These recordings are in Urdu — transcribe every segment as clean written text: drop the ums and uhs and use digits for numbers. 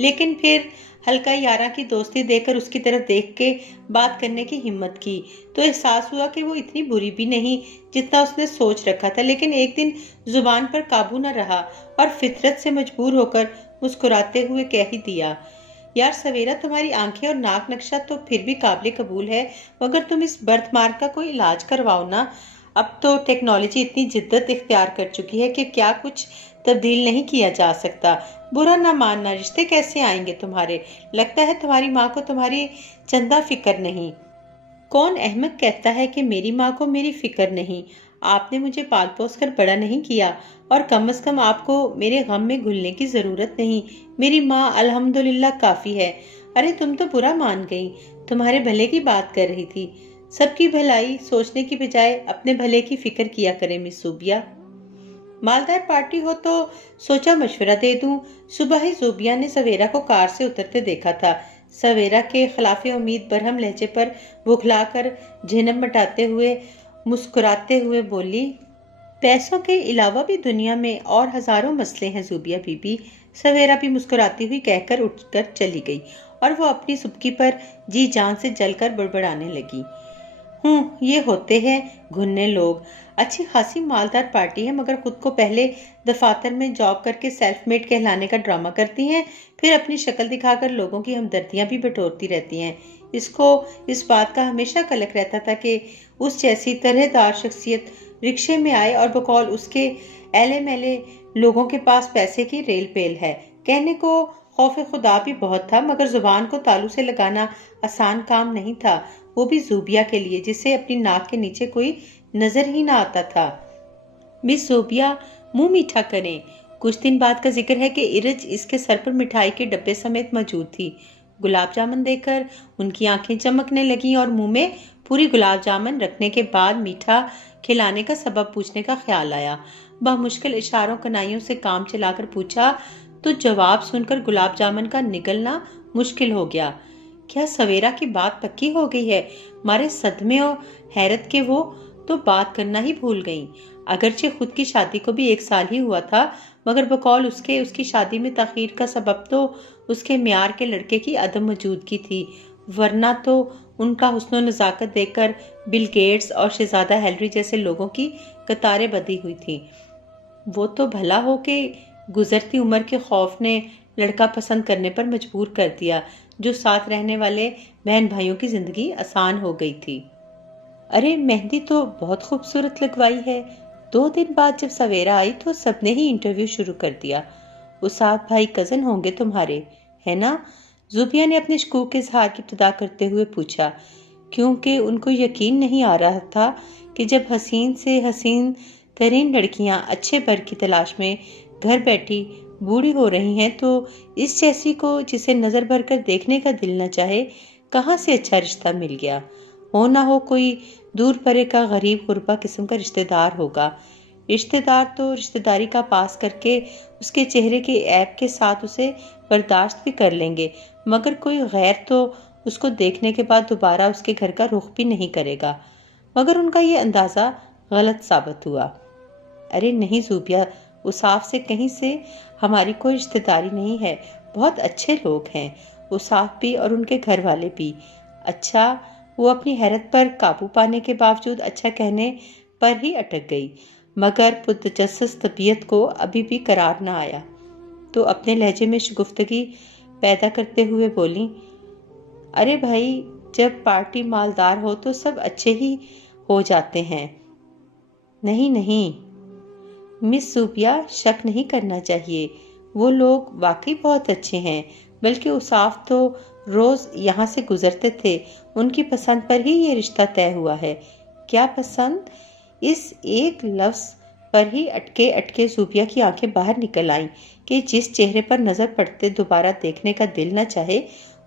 لیکن پھر ہلکا یارہ کی دوستی دے کر اس کی طرف دیکھ کے بات کرنے کی ہمت کی تو احساس ہوا کہ وہ اتنی بری بھی نہیں جتنا اس نے سوچ رکھا تھا، لیکن ایک دن زبان پر قابو نہ رہا اور فطرت سے مجبور ہو کر مسکراتے ہوئے کہہ ہی دیا، یار سویرا، تمہاری آنکھیں اور ناک نقشہ تو پھر بھی قابل قبول ہے، مگر تم اس برتھ مارک کا کوئی علاج کرواؤ نا۔ اب تو ٹیکنالوجی اتنی جدت اختیار کر چکی ہے کہ کیا کچھ تبدیل نہیں کیا جا سکتا۔ برا نہ ماننا، رشتے کیسے آئیں گے تمہارے؟ لگتا ہے تمہاری ماں کو تمہاری چندہ فکر نہیں۔ کون احمق کہتا ہے کہ میری ماں کو میری فکر نہیں؟ آپ نے مجھے پال پوس کر بڑا نہیں کیا، اور کم از کم آپ کو میرے غم میں گھلنے کی ضرورت نہیں۔ میری ماں الحمدللہ کافی ہے۔ ارے تم تو برا مان گئی، تمہارے بھلے کی بات کر رہی تھی۔ سب کی بھلائی سوچنے کی بجائے اپنے بھلے کی فکر کیا کرے مس زوبیہ۔ مالدار پارٹی ہو تو سوچا مشورہ دے دوں۔ صبح ہی زوبیہ نے سویرا کو کار سے اترتے دیکھا تھا۔ سویرا کے خلاف امید برہم لہجے پر بکھلا کر جھنم مٹاتے ہوئے مسکراتے ہوئے بولی، پیسوں کے علاوہ بھی دنیا میں اور ہزاروں مسئلے ہیں زوبیہ بی بی۔ سویرا بھی مسکراتی ہوئی کہہ کر اٹھ کر چلی گئی اور وہ اپنی سبکی پر جی جان سے جل کر بڑبڑانے لگی، یہ ہوتے ہیں گھنے لوگ۔ اچھی خاصی مالدار پارٹی ہے، مگر خود کو پہلے دفاتر میں جاب کر کے سیلف میڈ کہلانے کا ڈرامہ کرتی ہیں، پھر اپنی شکل دکھا کر لوگوں کی ہمدردیاں بھی بٹورتی رہتی ہیں۔ اس کو اس بات کا ہمیشہ قلق رہتا تھا کہ اس جیسی طرح دار شخصیت رکشے میں آئے اور بقول اس کے ایلے میلے لوگوں کے پاس پیسے کی ریل پیل ہے۔ کہنے کو خوف خدا بھی بہت تھا، مگر زبان کو تالو سے لگانا آسان کام نہیں تھا، وہ بھی زوبیہ کے لیے جسے اپنی ناک کے نیچے کوئی نظر ہی نہ آتا تھا۔ مس زوبیہ، منہ میٹھا کریں۔ کچھ دن بعد کا ذکر ہے کہ ارج اس کے سر پر مٹھائی کے ڈبے سمیت موجود تھی۔ گلاب جامن دیکھ کر ان کی آنکھیں چمکنے لگیں اور منہ میں پوری گلاب جامن رکھنے کے بعد میٹھا کھلانے کا سبب پوچھنے کا خیال آیا۔ بمشکل اشاروں کنائیوں سے کام چلا کر پوچھا تو جواب سن کر گلاب جامن کا نگلنا مشکل ہو گیا۔ کیا سویرا کی بات پکی ہو گئی ہے؟ مارے صدمے اور حیرت کے وہ تو بات کرنا ہی بھول گئیں۔ اگرچہ خود کی شادی کو بھی 1 سال ہی ہوا تھا، مگر بقول اس کی شادی میں تاخیر کا سبب تو اس کے معیار کے لڑکے کی عدم موجودگی تھی، ورنہ تو ان کا حسن و نزاکت دیکھ کر بل گیٹس اور شہزادہ ہیلری جیسے لوگوں کی قطاریں بدی ہوئی تھیں۔ وہ تو بھلا ہو کہ گزرتی عمر کے خوف نے لڑکا پسند کرنے پر مجبور کر دیا، جو ساتھ رہنے والے بہن بھائیوں کی زندگی آسان ہو گئی تھی۔ ارے مہندی تو بہت خوبصورت لگوائی ہے۔ 2 دن بعد جب سویرا آئی تو سب نے ہی انٹرویو شروع کر دیا۔ اساد بھائی کزن ہوں گے تمہارے، ہے نا؟ زوبیہ نے اپنے شکوک کے اظہار کی ابتدا کرتے ہوئے پوچھا، کیونکہ ان کو یقین نہیں آ رہا تھا کہ جب حسین سے حسین ترین لڑکیاں اچھے بر کی تلاش میں گھر بیٹھی بوڑھی ہو رہی ہیں تو اس جیسی کو جسے نظر بھر کر دیکھنے کا دل نہ چاہے کہاں سے اچھا رشتہ مل گیا؟ ہو نہ ہو کوئی دور پرے کا غریب غربا قسم کا رشتہ دار ہوگا۔ رشتہ دار تو رشتہ داری کا پاس کر کے اس کے چہرے کے عیب کے ساتھ اسے برداشت بھی کر لیں گے، مگر کوئی غیر تو اس کو دیکھنے کے بعد دوبارہ اس کے گھر کا رخ بھی نہیں کرے گا۔ مگر ان کا یہ اندازہ غلط ثابت ہوا۔ ارے نہیں زوبیہ، اصاف سے کہیں سے ہماری کوئی رشتہ داری نہیں ہے، بہت اچھے لوگ ہیں، اصاف بھی اور ان کے گھر والے بھی۔ اچھا، وہ اپنی حیرت پر قابو پانے کے باوجود اچھا کہنے پر ہی اٹک گئی، مگر پرتجسس طبیعت کو ابھی بھی قرار نہ آیا تو اپنے لہجے میں شگفتگی پیدا کرتے ہوئے بولی، ارے بھائی، جب پارٹی مالدار ہو تو سب اچھے ہی ہو جاتے ہیں۔ نہیں، مس زوبیہ، شک نہیں کرنا چاہیے، وہ لوگ واقعی بہت اچھے ہیں، بلکہ اصاف تو روز یہاں سے گزرتے تھے، ان کی پسند پر ہی یہ رشتہ طے ہوا ہے۔ کیا پسند؟ اس ایک لفظ پر ہی اٹکے زوبیہ کی آنکھیں باہر نکل آئیں کہ جس چہرے پر نظر پڑتے دوبارہ دیکھنے کا دل نہ چاہے،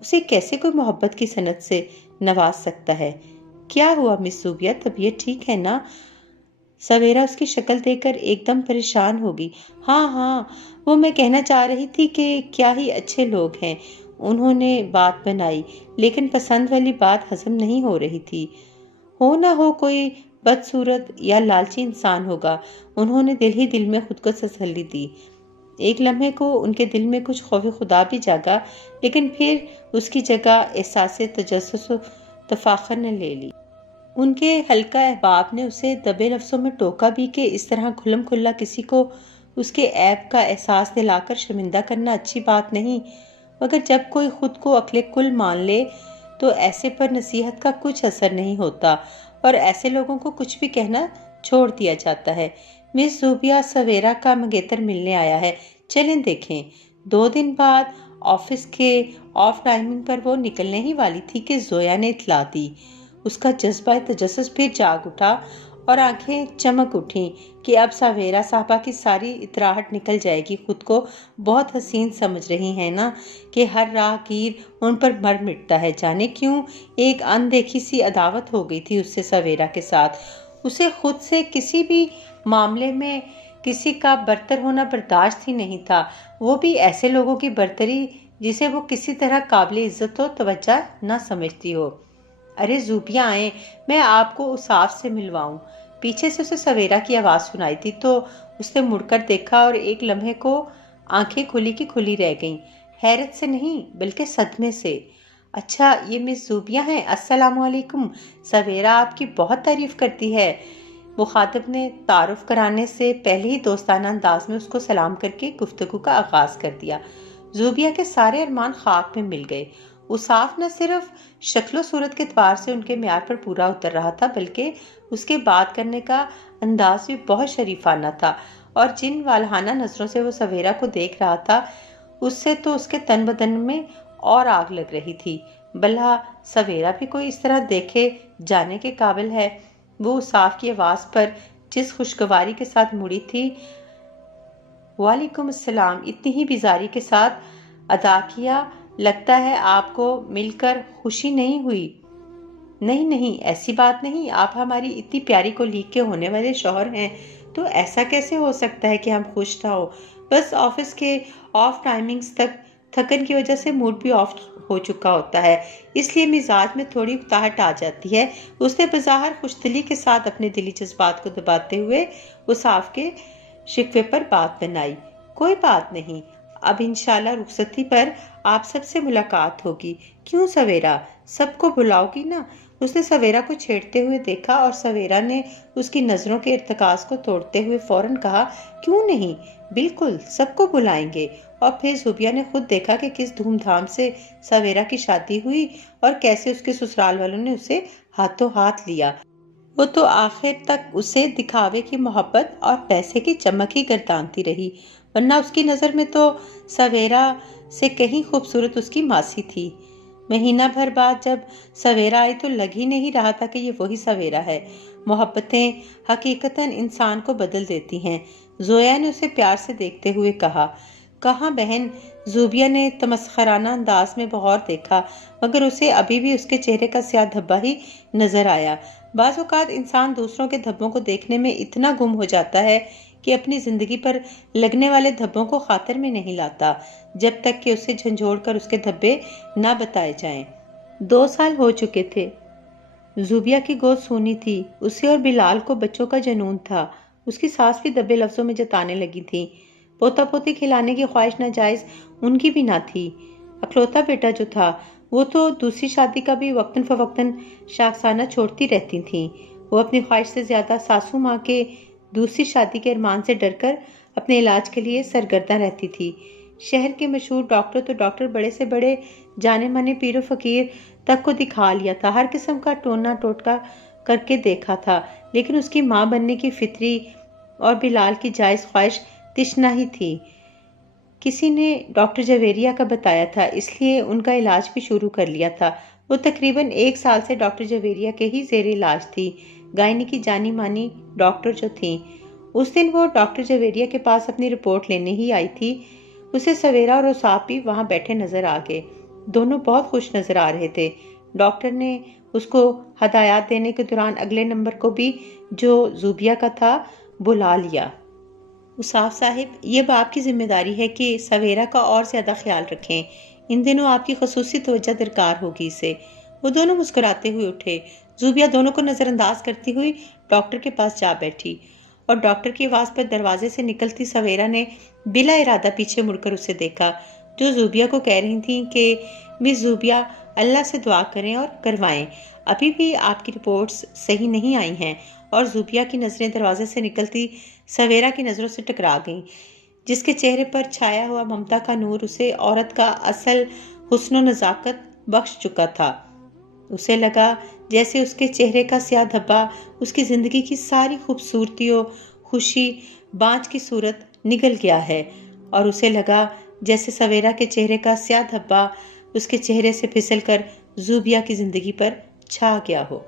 اسے کیسے کوئی محبت کی صنعت سے نواز سکتا ہے؟ کیا ہوا مس زوبیہ، طبیعت ٹھیک ہے نا؟ سویرا اس کی شکل دیکھ کر ایک دم پریشان ہوگی۔ ہاں، وہ میں کہنا چاہ رہی تھی کہ کیا ہی اچھے لوگ ہیں، انہوں نے بات بنائی، لیکن پسند والی بات ہضم نہیں ہو رہی تھی۔ ہو نہ ہو کوئی بدصورت یا لالچی انسان ہوگا، انہوں نے دل ہی دل میں خود کو تسلی دی۔ ایک لمحے کو ان کے دل میں کچھ خوف خدا بھی جاگا، لیکن پھر اس کی جگہ احساس تجسس و تفاخر نے لے لی۔ ان کے حلقہ احباب نے اسے دبے لفظوں میں ٹوکا بھی کہ اس طرح کھلم کھلا کسی کو اس کے عیب کا احساس دلا کر شرمندہ کرنا اچھی بات نہیں، مگر جب کوئی خود کو عقل کل مان لے تو ایسے پر نصیحت کا کچھ اثر نہیں ہوتا اور ایسے لوگوں کو کچھ بھی کہنا چھوڑ دیا جاتا ہے۔ مس زوبیہ سویرا کا منگیتر ملنے آیا ہے، چلیں دیکھیں۔ 2 دن بعد آفس کے آف ٹائمنگ پر وہ نکلنے ہی والی تھی کہ زویا نے اطلاع دی۔ اس کا جذبہ تجسس پھر جاگ اٹھا اور آنکھیں چمک اٹھیں کہ اب سویرا صاحبہ کی ساری اطراحٹ نکل جائے گی۔ خود کو بہت حسین سمجھ رہی ہیں نا کہ ہر راہ گیر ان پر مر مٹتا ہے۔ جانے کیوں ایک اندیکھی سی عداوت ہو گئی تھی اس سے سویرا کے ساتھ۔ اسے خود سے کسی بھی معاملے میں کسی کا برتر ہونا برداشت ہی نہیں تھا، وہ بھی ایسے لوگوں کی برتری جسے وہ کسی طرح قابل عزت و توجہ نہ سمجھتی ہو۔ ارے زوبیہ آئیں، میں آپ کو اصاف سے ملواؤں۔ پیچھے سے اسے سویرا کی آواز سنائی تھی تو اس نے مڑ کر دیکھا اور ایک لمحے کو آنکھیں کھلی کی کھلی رہ گئیں، حیرت سے نہیں بلکہ صدمے سے۔ اچھا یہ مس زوبیہ ہیں، السلام علیکم، سویرا آپ کی بہت تعریف کرتی ہے۔ مخاطب نے تعارف کرانے سے پہلے ہی دوستانہ انداز میں اس کو سلام کر کے گفتگو کا آغاز کر دیا۔ زوبیہ کے سارے ارمان خاک میں مل گئے۔ اصاف نہ صرف شکل و صورت کے اعتبار سے ان کے معیار پر پورا اتر رہا تھا بلکہ اس کے بات کرنے کا انداز بھی بہت شریفانہ تھا، اور جن والہانہ نظروں سے وہ سویرا کو دیکھ رہا تھا اس سے تو اس کے تن بدن میں اور آگ لگ رہی تھی۔ بھلا سویرا بھی کوئی اس طرح دیکھے جانے کے قابل ہے؟ وہ اصاف کی آواز پر جس خوشگواری کے ساتھ مڑی تھی، وعلیکم السلام، اتنی ہی بیزاری کے ساتھ ادا کیا، لگتا ہے آپ کو مل کر خوشی نہیں ہوئی؟ نہیں نہیں، ایسی بات نہیں، آپ ہماری اتنی پیاری کولیگ کے ہونے والے شوہر ہیں تو ایسا کیسے ہو سکتا ہے کہ ہم خوش نہ ہو؟ بس آفس کے آف ٹائمنگز تک تھکن کی وجہ سے موڈ بھی آف ہو چکا ہوتا ہے، اس لیے مزاج میں تھوڑی اکتاہٹ آ جاتی ہے۔ اس نے بظاہر خوشدلی کے ساتھ اپنے دلی جذبات کو دباتے ہوئے اصاف کے شکوے پر بات بنائی۔ کوئی بات نہیں، اب انشاءاللہ رخصتی پر آپ سب سے ملاقات ہوگی۔ کیوں سویرا، سب کو بلاؤ گی نا؟ اس نے سویرا کو چھیڑتے ہوئے دیکھا اور سویرا نے اس کی نظروں کے ارتکاز کو توڑتے ہوئے فوراً کہا، کیوں نہیں، بالکل سب کو بلائیں گے۔ اور پھر زوبیہ نے خود دیکھا کہ کس دھوم دھام سے سویرا کی شادی ہوئی اور کیسے اس کے سسرال والوں نے اسے ہاتھوں ہاتھ لیا۔ وہ تو آخر تک اسے دکھاوے کی محبت اور پیسے کی چمک ہی گردانتی رہی، ورنہ اس کی نظر میں تو سویرا سے کہیں خوبصورت اس کی ماسی تھی۔ مہینہ بھر بعد جب سویرا آئی تو لگ ہی نہیں رہا تھا کہ یہ وہی سویرا ہے۔ محبتیں حقیقتاً انسان کو بدل دیتی ہیں، زویا نے اسے پیار سے دیکھتے ہوئے کہا۔ کہاں بہن، زوبیہ نے تمسخرانہ انداز میں بغور دیکھا، مگر اسے ابھی بھی اس کے چہرے کا سیاہ دھبا ہی نظر آیا۔ بعض اوقات انسان دوسروں کے دھبوں کو دیکھنے میں اتنا گم ہو جاتا ہے کہ اپنی زندگی پر لگنے والے دھبوں کو خاطر میں نہیں لاتا جب تک کہ اسے جھنجھوڑ کر اس کے دھبے نہ بتائے جائیں۔ 2 سال ہو چکے تھے۔ زوبیہ کی گود سونی تھی، اسے اور بلال کو بچوں کا جنون تھا۔ اس کی ساس بھی دبے لفظوں میں جتانے لگی تھی۔ پوتا پوتی کھلانے کی خواہش ناجائز ان کی بھی نہ تھی۔ اکلوتا بیٹا جو تھا وہ تو دوسری شادی کا بھی وقتاً فوقتاً شاخسانہ چھوڑتی رہتی تھیں۔ وہ اپنی خواہش سے زیادہ ساسو ماں کے دوسری شادی کے ارمان سے ڈر کر اپنے علاج کے لیے سرگرداں رہتی تھی۔ شہر کے مشہور ڈاکٹر تو ڈاکٹر بڑے سے بڑے جانے مانے پیر و فقیر تک کو دکھا لیا تھا، ہر قسم کا ٹونا ٹوٹکا کر کے دیکھا تھا، لیکن اس کی ماں بننے کی فطری اور بلال کی جائز خواہش تشنا ہی تھی۔ کسی نے ڈاکٹر جویریہ کا بتایا تھا، اس لیے ان کا علاج بھی شروع کر لیا تھا۔ وہ تقریباً 1 سال سے ڈاکٹر جویریہ کے ہی زیر علاج تھی، گائنی کی جانی مانی ڈاکٹر جو تھیں۔ اس دن وہ ڈاکٹر جویریہ کے پاس اپنی رپورٹ لینے ہی آئی تھی۔ اسے سویرا اور اصاف بھی وہاں بیٹھے نظر آ گئے، دونوں بہت خوش نظر آ رہے تھے۔ ڈاکٹر نے اس کو ہدایات دینے کے دوران اگلے نمبر کو بھی، جو زوبیہ کا تھا، بلا لیا۔ اصاف صاحب، یہ اب آپ کی ذمہ داری ہے کہ سویرا کا اور زیادہ خیال رکھیں، ان دنوں آپ کی خصوصی توجہ درکار ہوگی اسے۔ وہ دونوں مسکراتے ہوئے اٹھے۔ زوبیہ دونوں کو نظر انداز کرتی ہوئی ڈاکٹر کے پاس جا بیٹھی اور ڈاکٹر کی آواز پر دروازے سے نکلتی سویرا نے بلا ارادہ پیچھے مڑ کر اسے دیکھا، جو زوبیا کو کہہ رہی تھیں کہ مس زوبیا اللہ سے دعا کریں اور کروائیں، ابھی بھی آپ کی رپورٹس صحیح نہیں آئی ہیں۔ اور زوبیا کی نظریں دروازے سے نکلتی سویرا کی نظروں سے ٹکرا گئیں، جس کے چہرے پر چھایا ہوا ممتا کا نور اسے عورت کا اصل حسن و نزاکت بخش چکا تھا۔ اسے لگا جیسے اس کے چہرے کا سیاہ دھبا اس کی زندگی کی ساری خوبصورتی و خوشی بانجھ کی صورت نگل گیا ہے، اور اسے لگا جیسے سویرا کے چہرے کا سیاہ دھبا اس کے چہرے سے پھسل کر زوبیا کی زندگی پر چھا گیا ہو۔